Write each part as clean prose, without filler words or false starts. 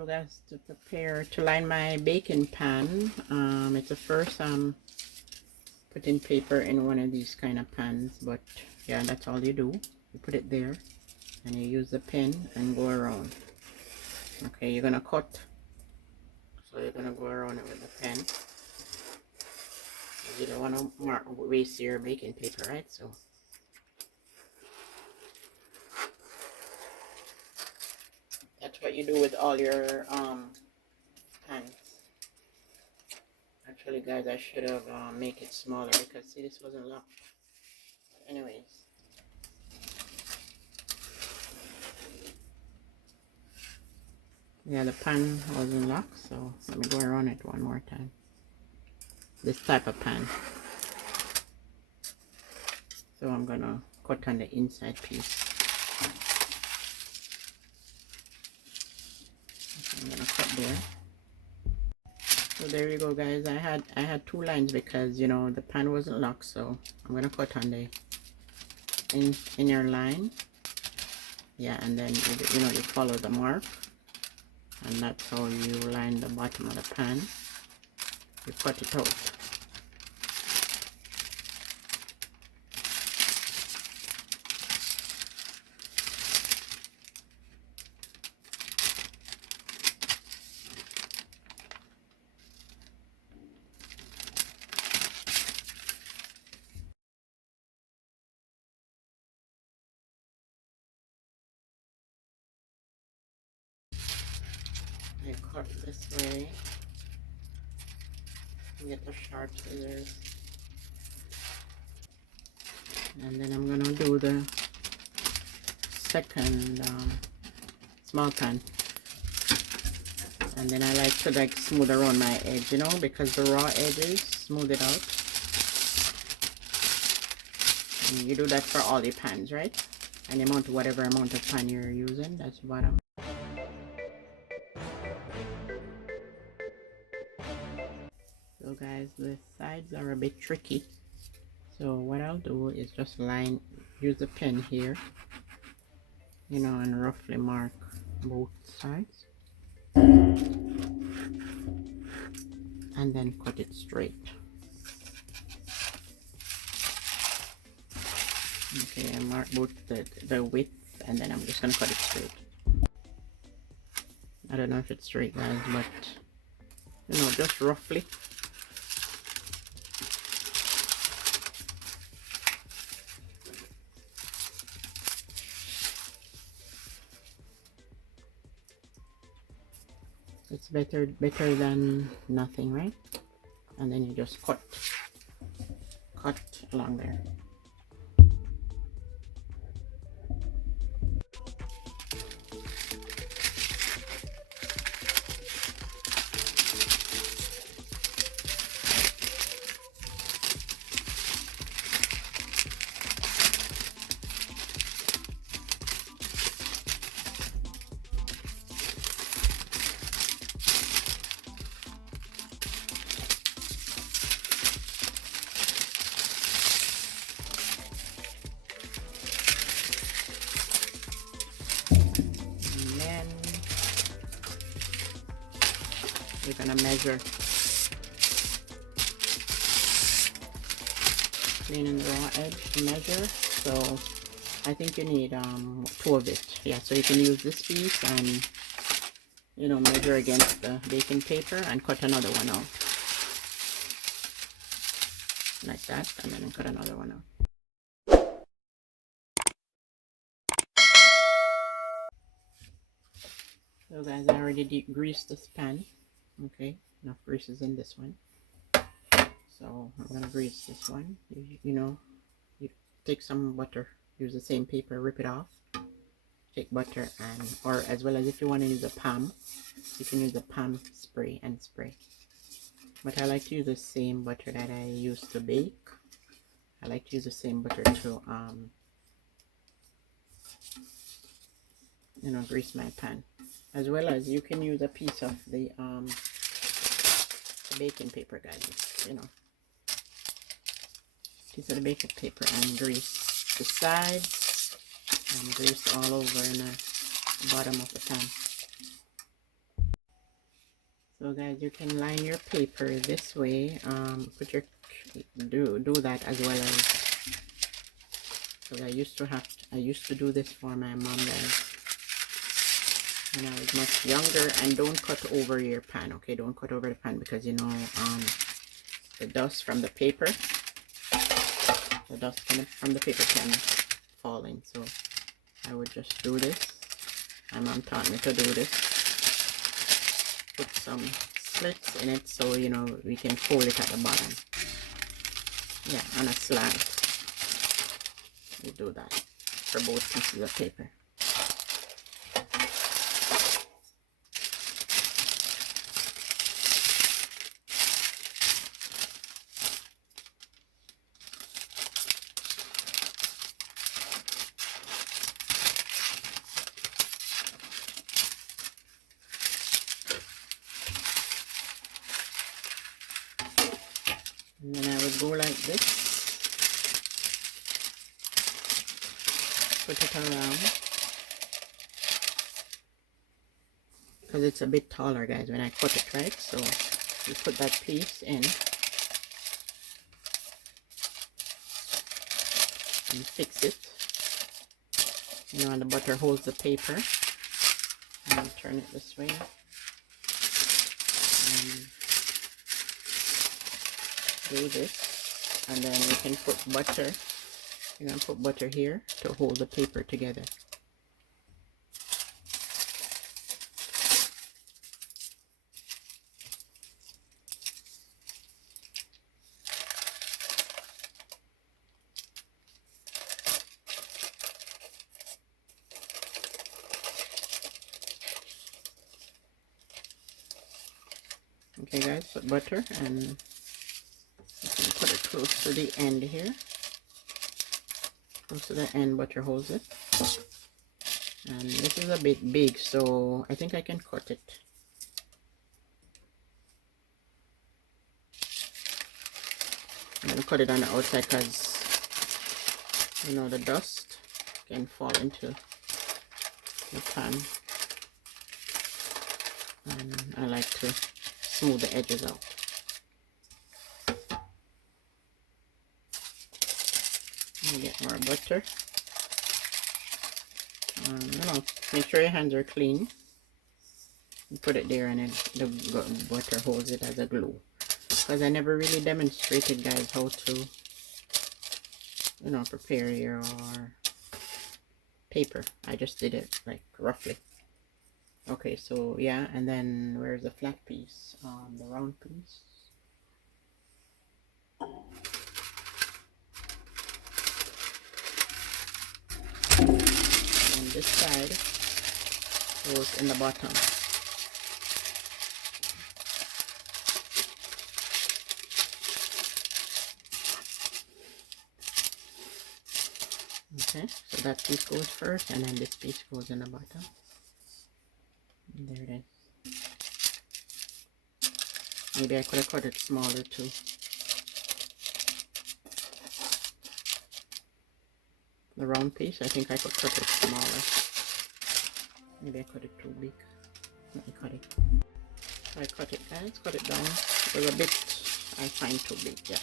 So guys, to prepare to line my baking pan, it's the first putting paper in one of these kind of pans, but yeah, that's all you do. You put it there and you use the pin and go around. Okay, you're gonna cut, so you're gonna go around it with the pen. You don't want to waste your baking paper, right? So that's what you do with all your pans. Actually, guys, I should have make it smaller because see, this wasn't locked. Anyways, yeah, the pan wasn't locked, so let me go around it one more time. This type of pan. So I'm gonna cut on the inside piece. Okay, I'm gonna cut there. So there you go, guys. I had two lines because you know the pan wasn't locked, so I'm gonna cut on the inner line. Yeah, and then you know you follow the mark, and that's how you line the bottom of the pan. You cut it out. I cut this way. Get the sharp scissors, and then I'm gonna do the second small pan, and then I like to like smooth around my edge, you know, because the raw edges, smooth it out. And you do that for all your pans, right? Any amount, whatever amount of pan you're using, that's the bottom. So guys, the sides are a bit tricky, so what I'll do is just use the pen here, you know, and roughly mark both sides and then cut it straight. Okay, I mark both the width, and then I'm just gonna cut it straight. I don't know if it's straight, guys, but you know, just roughly. It's better than nothing, right? And then you just cut along there. We're gonna measure, cleaning the raw edge to measure. So I think you need 2 of it. Yeah, so you can use this piece and you know measure against the baking paper and cut another one out like that, and then cut another one out. So guys, I already greased this pan. Okay, enough grease is in this one, so I'm gonna grease this one. You know, you take some butter, use the same paper, rip it off, take butter, and or as well as if you want to use a palm, you can use a palm spray and spray, but I like to use the same butter that I used to bake. I like to use the same butter to you know, grease my pan, as well as you can use a piece of the baking paper, guys, you know, piece of the baking paper, and grease the sides and grease all over in the bottom of the pan. So guys, you can line your paper this way. Put your do that as well as, because I used to do this for my mom guys when I was much younger. And don't cut over your pan, okay? Don't cut over the pan, because you know the dust from the paper, from the paper can fall in. So I would just do this. My mom taught me to do this. Put some slits in it so you know we can fold it at the bottom. Yeah, on a slant. You do that for both pieces of paper. And then I would go like this, put it around, because it's a bit taller guys when I cut it, right? So you put that piece in and fix it, you know, and the butter holds the paper. And turn it this way. And do this, and then you can put butter. You're gonna put butter here to hold the paper together. Okay guys, put butter, and you can put it close to the end here. Close to the end, butter holds it. And this is a bit big, so I think I can cut it. I'm gonna cut it on the outside because you know the dust can fall into the pan, and I like to smooth the edges out. Get more butter. You know, make sure your hands are clean. You put it there, and then the butter holds it as a glue. Because I never really demonstrated guys how to, you know, prepare your paper. I just did it like roughly. Okay, so yeah, and then where's the flat piece? The round piece. On this side goes in the bottom. Okay, so that piece goes first, and then this piece goes in the bottom. And there it is. Maybe I could have cut it smaller too. The round piece, I think I could cut it smaller. Maybe I cut it too big. Let me cut it. So I cut it guys, cut it down. It was a bit, I find, too big, yeah.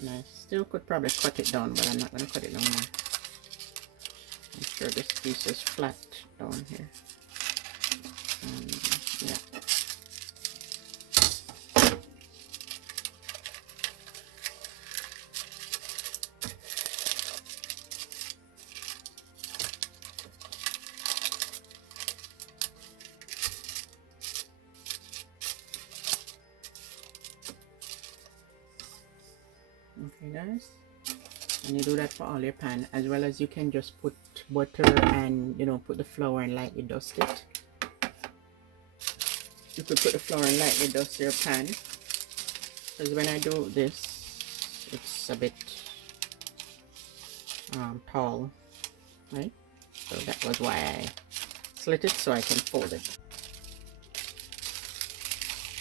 And I still could probably cut it down, but I'm not going to cut it down more. I'm sure this piece is flat down here. Yeah. Okay guys, and you do that for all your pan, as well as you can just put butter and you know put the flour and lightly dust it. You could put the flour and lightly dust your pan, because when I do this it's a bit tall, right? So that was why I slit it, so I can fold it.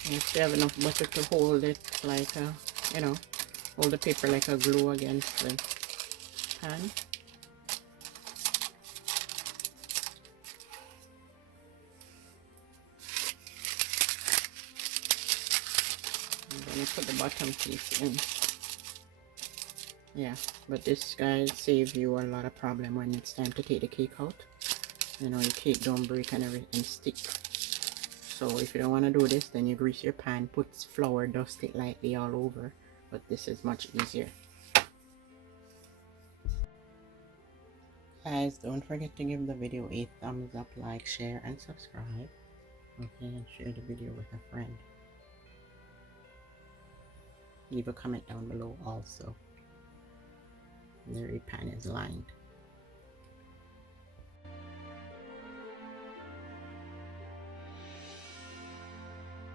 And if you have enough butter to hold it like a, you know, hold the paper like a glue against the pan. I'm gonna put the bottom piece in. Yeah, but this guys save you a lot of problem when it's time to take the cake out. You know, the cake don't break and everything stick. So if you don't want to do this, then you grease your pan, put flour, dust it lightly all over. But this is much easier. Guys, don't forget to give the video a thumbs up, like, share, and subscribe. Okay, and share the video with a friend. Leave a comment down below also. The pan is lined.